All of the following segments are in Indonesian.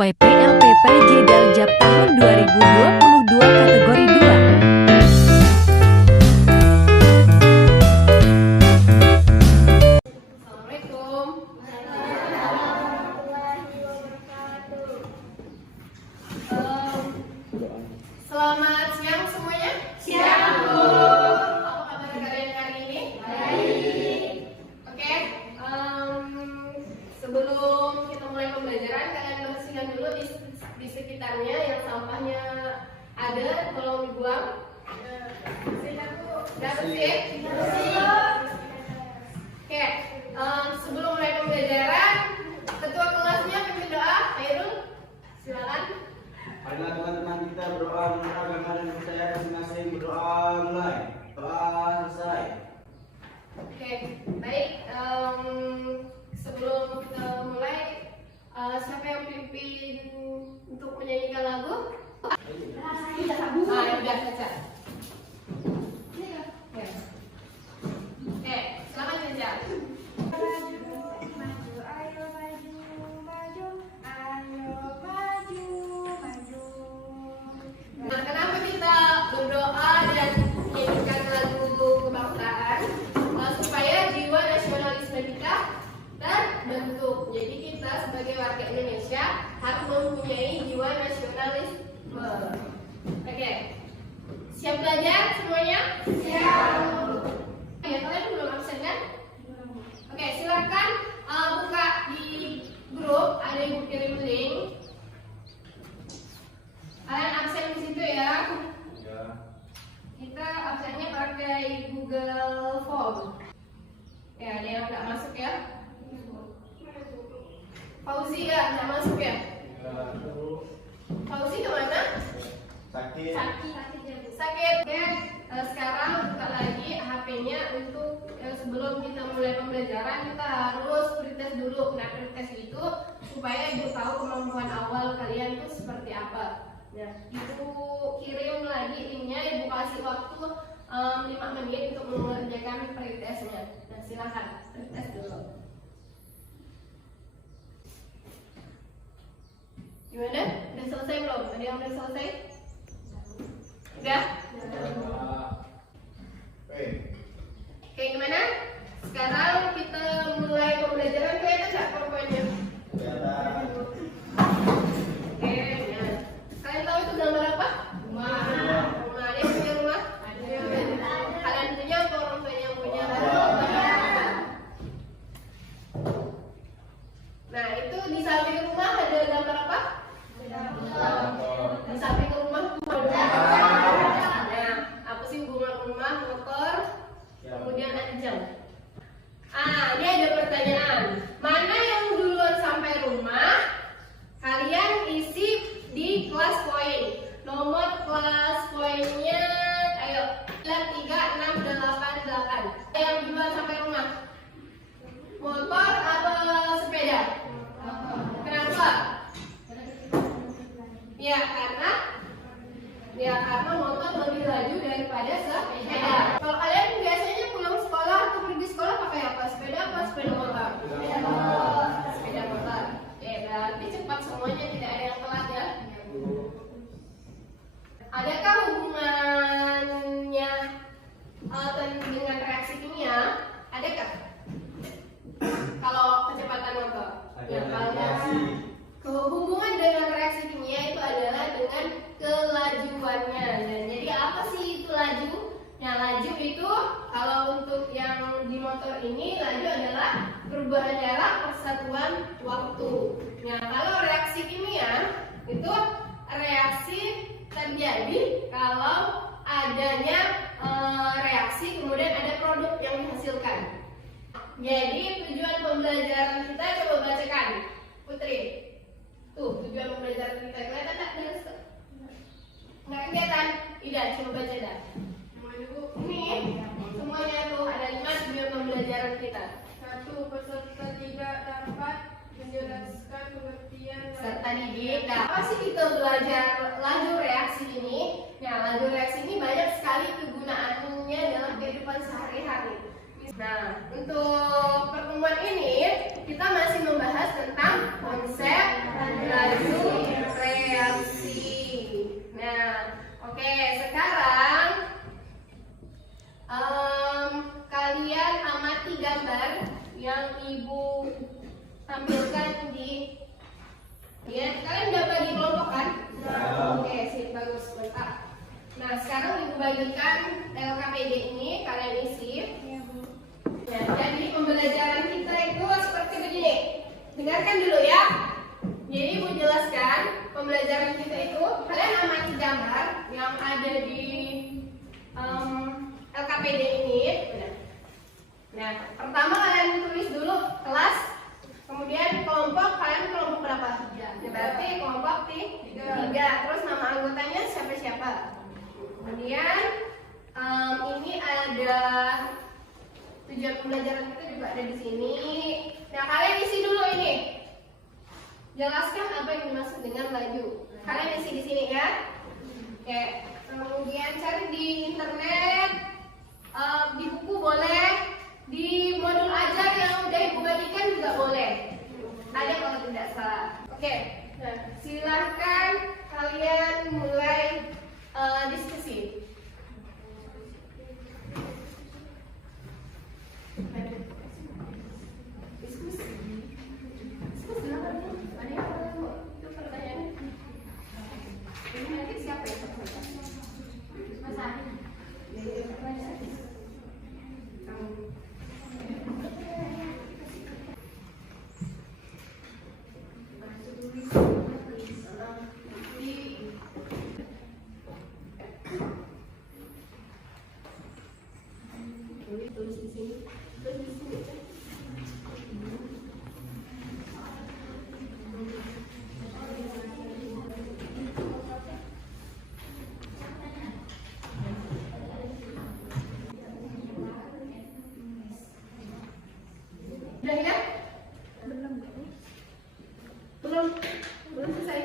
PPLPPJ Daljab tahun 2022 kategori 2. Assalamualaikum. Selamat siang semuanya. Siang, Bu. Apa kabar kalian hari ini? Baik. Oke. Sebelum kita mulai pembelajaran, kalian bersihkan dulu di sekitarnya yang sampahnya ada, tolong dibuang. Udah bersih? Oke, sebelum mulai pembelajaran, ketua kelasnya pimpin doa. Khairul, silakan. Marilah teman-teman kita berdoa menurut agama dan percaya masing-masing. Berdoa mulai. Doa selesai. Oke, baik. Sebelum kita mulai, siapa yang pimpin untuk menyanyikan lagu? Udah saja. Oke, selamat saja. Nah, kenapa kita berdoa dan menyanyikan lagu kebangsaan? Supaya jiwa nasionalisme kita terbentuk. Jadi kita sebagai warga Indonesia harus mempunyai jiwa nasionalisme. Oke, siap belajar semuanya? Siap. Ya, kalian belum absen kan? Oke, silakan buka di grup, ada ibu kirim link. Kalian absen di situ ya. Kita absennya pakai Google Form. Ya, ada yang nggak masuk ya? Fauzi ya, nggak masuk ya? Fauzi kemana? Sakit. Sakit. Oke, sekarang buka lagi HP-nya untuk sebelum kita mulai pembelajaran kita harus pretest dulu. Nah, pretest itu supaya ibu tahu kemampuan awal kalian itu seperti apa. Nah, ibu kirim lagi linknya, ibu kasih waktu 5 menit untuk mengerjakan pretestnya. Nah, silakan pretest dulu. Gimana? Udah selesai belum? Ada yang udah selesai? Udah? Oke, gimana? Sekarang kita mulai pembelajaran. Kelihatan nggak powerpoint-nya? Oke, nah. Kalian tahu itu gambar apa? Rumah. Rumah. Ada yang punya rumah? Ada. Kalian punya atau orang tuanya yang punya? Nah, itu di samping rumah ada gambar apa? Di samping rumah tuh ada. Nah, apa sih hubungan rumah, motor, kemudian ada jam. Ini ada pertanyaan. Mana yang duluan sampai rumah? Kalian isi di kelas poin. Nomor kelas poinnya, ayo, 3688. Yang duluan sampai rumah? Motor atau sepeda? Kenapa? Ya karena motor lebih laju daripada sepeda. Kalau kalian biasanya pulang sekolah atau pergi sekolah pakai apa? Sepeda apa sepeda motor? Sepeda motor. Ya, berarti cepat semuanya, tidak ada yang telat ya. Adakah hubungannya dengan reaksi kimia? Adakah? Kalau kecepatan motor? Hubungan dengan reaksi kimia itu adalah dengan kelajuannya. Nah, jadi apa sih itu laju? Nah, laju itu kalau untuk yang di motor ini, laju adalah perubahan jarak persatuan waktu. Nah, kalau reaksi kimia itu reaksi terjadi kalau adanya reaksi kemudian ada produk yang dihasilkan. Jadi tujuan pembelajaran kita, coba bacakan Putri. Tuh, tujuan pembelajaran kita kelihatan tak? Nggak kelihatan? Tidak, coba baca dah. Ini semuanya tuh ada 5 tujuan pembelajaran kita. 1. Peserta tidak dapat menjelaskan pengertian Serta didik. Nah, apa sih kita belajar laju reaksi ini? Nah, laju reaksi ini banyak sekali kegunaannya dalam kehidupan sehari-hari. Nah, untuk pertemuan ini kita masih membahas tentang konsep laju tampilkan di ya, kalian udah bagi kelompok kan? Oke, sip, bagus, mantap. Nah, sekarang ibu bagikan LKPD ini kalian isi. Ya, jadi pembelajaran kita itu seperti begini. Dengarkan dulu ya. Jadi ibu jelaskan pembelajaran kita itu kalian amati gambar yang ada di LKPD ini. Nah, pertama kalian tulis dulu kelas, kemudian kelompok, kalian kelompok berapa? Berarti kelompok tiga. Terus nama anggotanya siapa-siapa. Kemudian ini ada tujuan pembelajaran kita juga ada di sini. Nah, kalian isi dulu ini. Jelaskan apa yang dimaksud dengan laju. Kalian isi di sini ya. Oke. Kemudian cari di internet, di buku boleh, di modul ajar yang udah ibu bagikan juga boleh. Ada kalau tidak salah. Oke. Nah, silahkan kalian mulai diskusi. Tulis di sini. Udah ya? Belum selesai.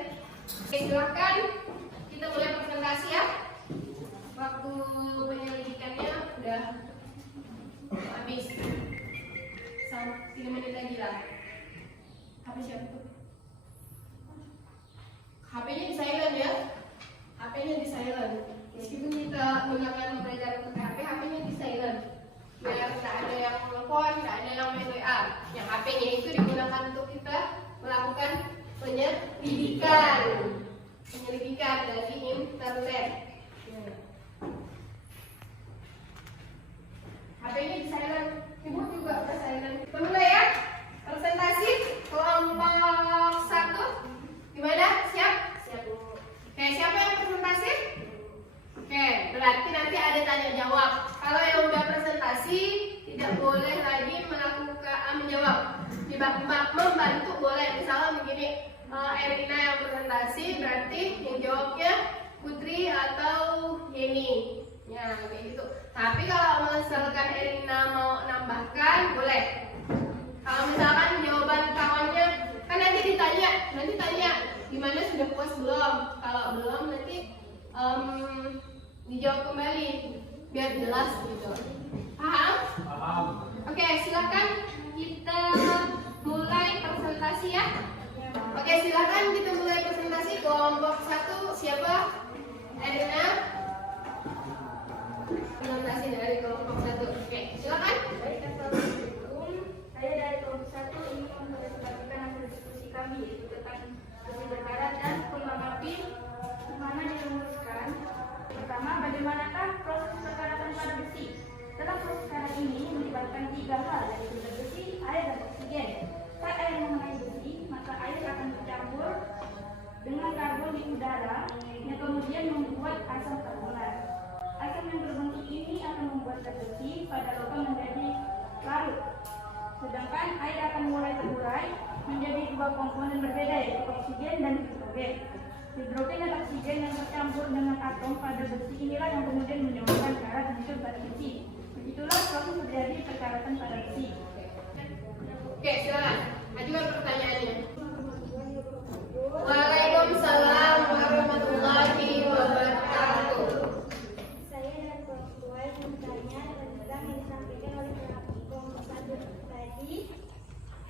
Oke, silakan kita mulai presentasi ya. Waktu penyelidikannya udah habis. 3 menit lagi lah. HP siapa tuh? HP-nya di silent ya. HP-nya di silent. Meskipun kita gunakan pembelajaran pakai HP, HP-nya di silent. Biar nggak ada yang telepon, nggak ada yang main WA. Yang HP-nya itu digunakan untuk kita melakukan penyelidikan dari internet. HP-nya di silent. Ibu juga udah silent. Mulai ya. Presentasi kelompok 1. Gimana? Siap? Siap. Oke, siapa yang presentasi? Oke, berarti nanti ada tanya jawab. Kalau yang udah presentasi tidak boleh lagi melakukan menjawab. Membantu boleh. Misalnya begini, Erina yang presentasi, berarti yang jawabnya Putri atau Yeni. Ya, kayak gitu. Tapi kalau misalkan Erina mau nambahkan, boleh. Kalau misalkan jawaban kawannya, kan nanti tanya gimana, sudah puas belum? Kalau belum nanti dijawab kembali biar jelas gitu. Paham? Paham. Oke, silakan kita mulai presentasi ya. Oke, silakan kita mulai presentasi. Kelompok 1 siapa? Erina. Presentasi dari kelompok 1. Oke, silakan. Saya dari kelompok 1 ingin mempresentasikan hasil diskusi kami yaitu tentang besi berkarat dan melengkapi di mana dirumuskan. Pertama, bagaimanakah proses perkaratan pada besi? Dalam proses karat ini melibatkan 3 hal, yaitu zat besi, air, dan oksigen. Saat air mengenai besi, maka air akan bercampur dengan karbon di udara yang kemudian membuat asam karbonat. Asam yang terbentuk ini akan membuat zat besi pada logam menjadi larut. Sedangkan air akan mulai terurai menjadi 2 komponen berbeda, yaitu oksigen dan hidrogen. Hidrogen dan oksigen yang bercampur dengan atom pada besi inilah yang kemudian menyebabkan karat muncul pada besi. Begitulah proses terjadi perkaratan pada besi. Oke, silakan. Ajukan pertanyaannya. Waalaikumsalam warahmatullahi wabarakatuh. Saya dari kelompok 2 yang bertanya tentang yang disampaikan oleh kelompok 1 tadi.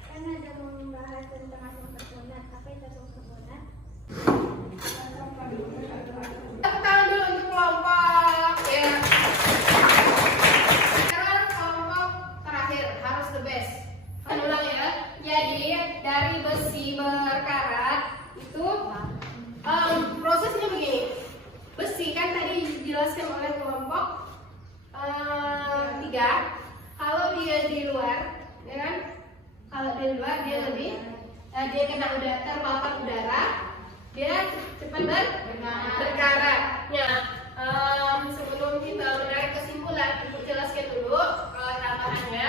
Kan ada membahas tentang asam karbonat. Apa itu asam karbonat? Tepuk tangan dulu untuk kelompok ya. Sekarang kelompok terakhir harus the best. Ulang ya. Jadi dari dia kena terpapar udara, dia cepat berkarat. Nah, sebelum kita menarik kesimpulan, untuk jelaskan dulu tambahannya.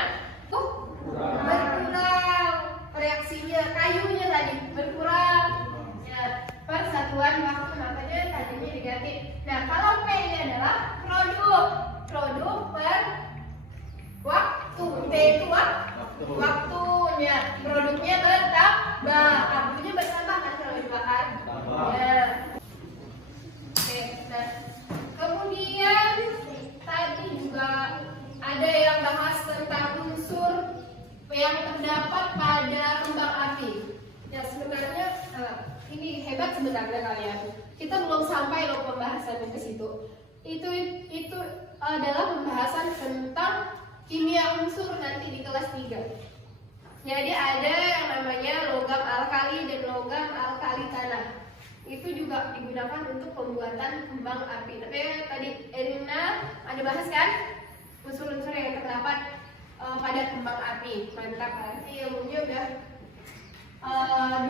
Berkurang reaksinya, kayunya tadi berkurang. Ya, persatuan waktu makanya tadinya negatif. Nah, kalau P ini adalah produk per waktu. T itu waktunya. Produknya bertambah, abunya bertambah kan kalau dibakar. Ya. Oke, nah kemudian tadi juga ada yang bahas tentang unsur yang terdapat pada kembang api. Ya sebenarnya ini hebat sebenarnya kalian. Kita belum sampai loh pembahasannya ke situ. Itu adalah pembahasan tentang kimia unsur nanti di kelas 3. Jadi ada yang namanya logam alkali dan logam alkali tanah. Itu juga digunakan untuk pembuatan kembang api. Tapi tadi Erina ada bahas kan unsur-unsur yang terdapat pada kembang api. Mantap, berarti ilmunya udah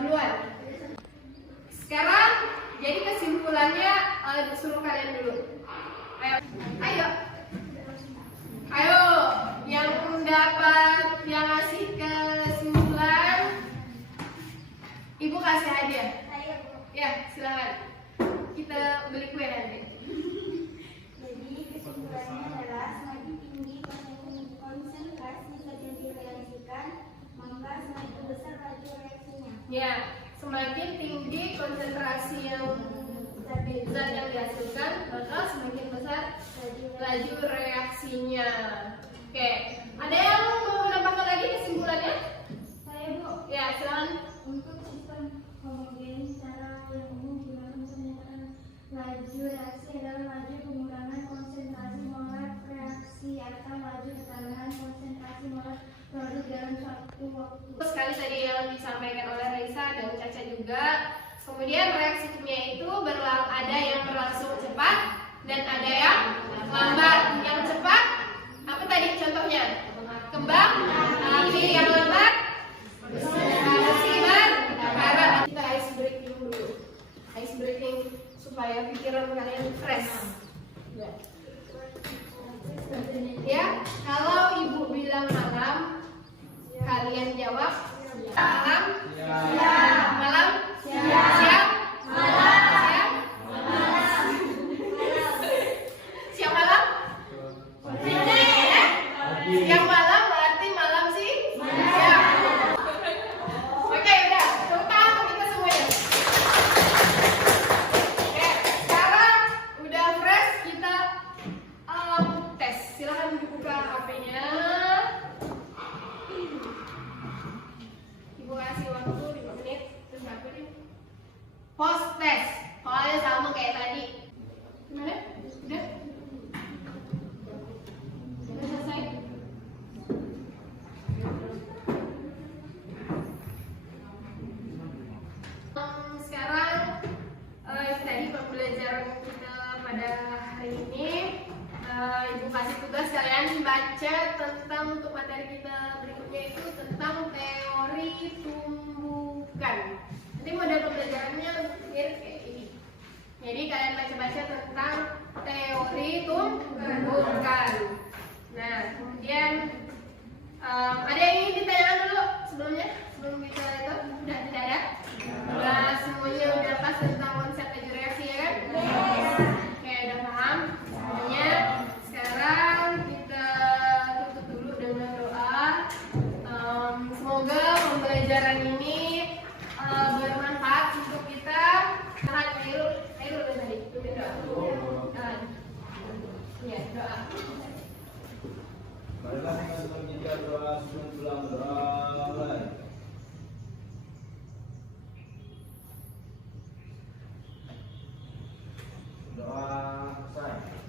duluan. Sekarang jadi kesimpulannya disuruh kalian dulu. Ayo, yang dapat yang ngasih kesimpulan, Ibu kasih hadiah. Ya, silakan. Kita beli kue nanti. Jadi kesimpulannya adalah semakin tinggi konsentrasi zat yang direaksikan, maka semakin besar laju reaksinya. Ya, semakin tinggi konsentrasi zat yang dihasilkan, maka semakin besar laju reaksinya. Oke, ada yang mau menambahkan lagi kesimpulannya? Saya Bu, Ya, silakan. untuk sistem homogen secara yang umum digunakan penyataan laju reaksi adalah laju pengurangan konsentrasi molar reaksi atau laju ketambahan konsentrasi molar produk dalam suatu waktu. Sekali tadi yang disampaikan oleh Raisa dan Caca juga. Kemudian reaksi kimia itu ada yang berlangsung cepat dan ada yang lambat. Yang cepat apa tadi contohnya? Kembang api. Yang lambat besi berkarat. Kita ice breaking dulu. Ice breaking supaya pikiran kalian fresh. Ya, kalau Ibu bilang malam, kalian jawab malam. Malam. Siap. Siap malam. Siang malam berarti malam sih. Siap. Oke, udah. Tepuk tangan untuk kita semuanya. Oke, sekarang udah fresh, kita tes. Silahkan dibuka HP-nya. Ibu kasih waktu 5 menit. Terus apa nih? Post test. Soalnya sama kayak tadi. Gimana? Udah? Udah selesai? Sekarang tadi pembelajaran kita pada hari ini, Ibu kasih tugas kalian baca tentang untuk materi kita berikutnya itu tentang teori tumbukan. Nanti model pembelajarannya mirip kayak ini. Jadi kalian baca-baca tentang teori tumbukan. Nah, kemudian ada yang ingin ditanyakan dulu sebelumnya? Sebelum kita itu udah tidak ada? Udah semuanya udah pas tentang konsep laju reaksi ya kan? Oke, udah paham semuanya. Sekarang kita tutup dulu dengan doa. Semoga pembelajaran ini bermanfaat untuk kita. Ayo udah tadi, tutup doa. Ya, doa. Marilah kita menjadikan doa sebelum pulang doa mulai. Doa selesai.